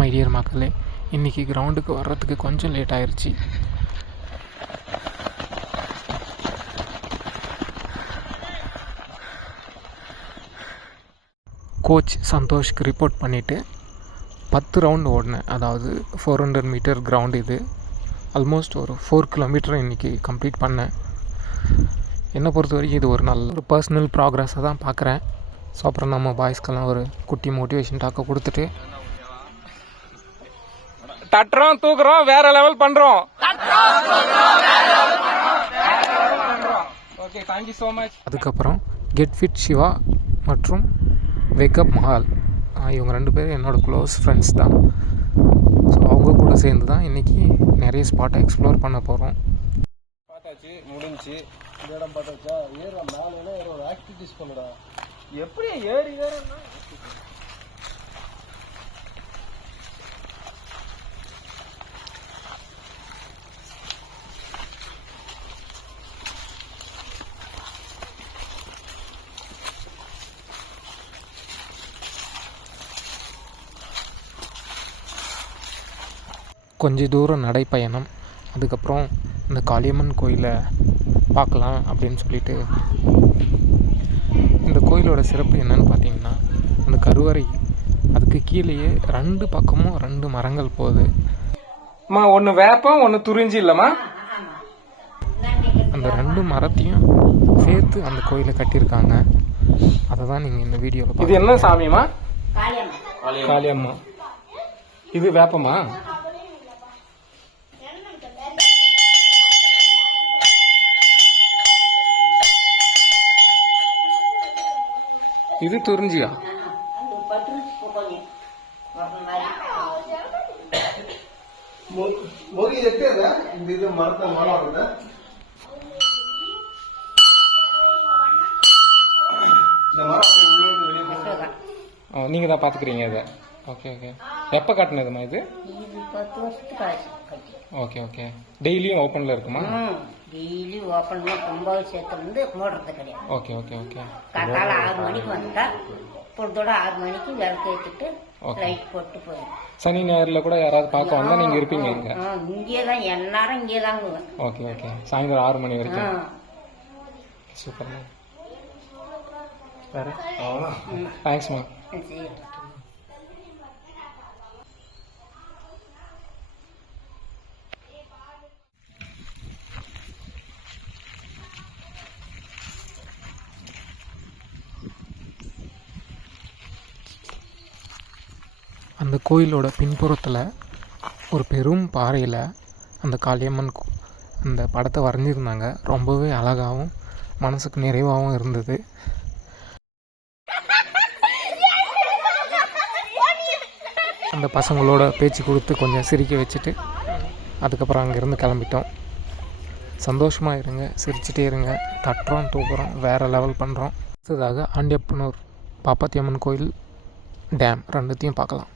My dear மக்களே இன்றைக்கி கிரவுண்டுக்கு வர்றதுக்கு கொஞ்சம் லேட் ஆயிடுச்சு கோச் சந்தோஷ்க்கு ரிப்போர்ட் பண்ணிவிட்டு பத்து ரவுண்ட் ஓடினேன். அதாவது ஃபோர் ஹண்ட்ரட் மீட்டர் கிரவுண்ட் இது. ஆல்மோஸ்ட் ஒரு ஃபோர் கிலோமீட்டர் இன்றைக்கி கம்ப்ளீட் பண்ணேன். என்னை பொறுத்த வரைக்கும் இது ஒரு நல்ல ஒரு பர்சனல் ப்ராக்ரஸாக தான் பார்க்குறேன். ஸோ அப்புறம் நம்ம பாய்ஸ்க்கெல்லாம் ஒரு குட்டி மோட்டிவேஷன் டாக்கை கொடுத்துட்டு தட்டுறோம் தூக்குறோம் வேற லெவல் பண்றோம். Okay thank you so much அதுக்கப்புறம் கெட் ஃபிட் சிவா மற்றும் வேக்கப் மஹால் இவங்க ரெண்டு பேரும் என்னோடய க்ளோஸ் ஃப்ரெண்ட்ஸ் தான். ஸோ அவங்க கூட சேர்ந்து தான் இன்றைக்கி நிறைய ஸ்பாட்டை எக்ஸ்ப்ளோர் பண்ண போகிறோம் பார்த்தாச்சு முடிஞ்சு. இந்த இடம் பார்த்தாச்சா ஏற மேலே ஏற ஒரு ஆக்டிவிட்டிஸ் பண்ணுடா. எப்படி ஏறி ஏறன்னா கொஞ்ச தூரம் நடைப்பயணம். அதுக்கப்புறம் இந்த காளியம்மன் கோயிலை பார்க்கலாம் அப்படின்னு சொல்லிட்டு. இந்த கோயிலோட சிறப்பு என்னன்னு பார்த்தீங்கன்னா அந்த கருவறை அதுக்கு கீழேயே ரெண்டு பக்கமும் ரெண்டு மரங்கள் போகுது. அம்மா ஒன்னு வேப்பம் ஒன்னு துறிஞ்சி இல்லம்மா? அந்த ரெண்டு மரத்தையும் சேர்த்து அந்த கோயிலை கட்டியிருக்காங்க. அதை தான் நீங்கள் இந்த வீடியோவில் இது என்ன சாமிமா காளியம்மன். காளியம்மா இது வேப்பமா? உள்ள இருந்து வெளியே போகுது நீங்க தான் பாத்துக்கிறீங்க இதை ஓகே ஓகே எப்போ கட்டினதுமா இது இது பத்து வருஷத்துக்கு ஆச்சு ஓகே ஓகே டெய்லியும் ஓப்பன்ல இருக்குமா? டெய்லி ஓப்பன் பண்ணி கும்பாபிஷேகத்துல இருந்து மூடுறது கிடையாது. ஓகே ஓகே ஓகே காத்தால ஆறு மணிக்கு வந்துட்டா பொழுதோட ஆறு மணிக்கு விளக்கு ஏற்றிட்டு. லைட் போட்டு போயிடும். சனி ஞாயிறுல கூட யாராவது பார்க்க வந்தா நீங்க இருப்பீங்க இங்க. இங்கே தான் எந்நேரம் இங்கே தாங்க ஓகே ஓகே சாயந்தரம் ஆறு மணி வரைக்கும். ஆ. சூப்பர் வேற? மேம் சரி. அந்த கோயிலோட பின்புறத்தில் ஒரு பெரும் பாறையில் அந்த காளியம்மன் அந்த படத்தை வரைஞ்சிருந்தாங்க. ரொம்பவே அழகாகவும் மனசுக்கு நிறைவாகவும் இருந்தது. அந்த பசங்களோட பேச்சு கொடுத்து கொஞ்சம் சிரிக்க வச்சுட்டு அதுக்கப்புறம் அங்கேருந்து கிளம்பிட்டோம். சந்தோஷமாக இருங்க சிரிச்சிட்டே இருங்க. தட்டுறோம் தூக்குறோம் வேறு லெவல் பண்ணுறோம் அடுத்ததாக ஆண்டியப்பனூர் பாப்பாத்தியம்மன் கோயில் டேம் ரெண்டுத்தையும் பார்க்கலாம்.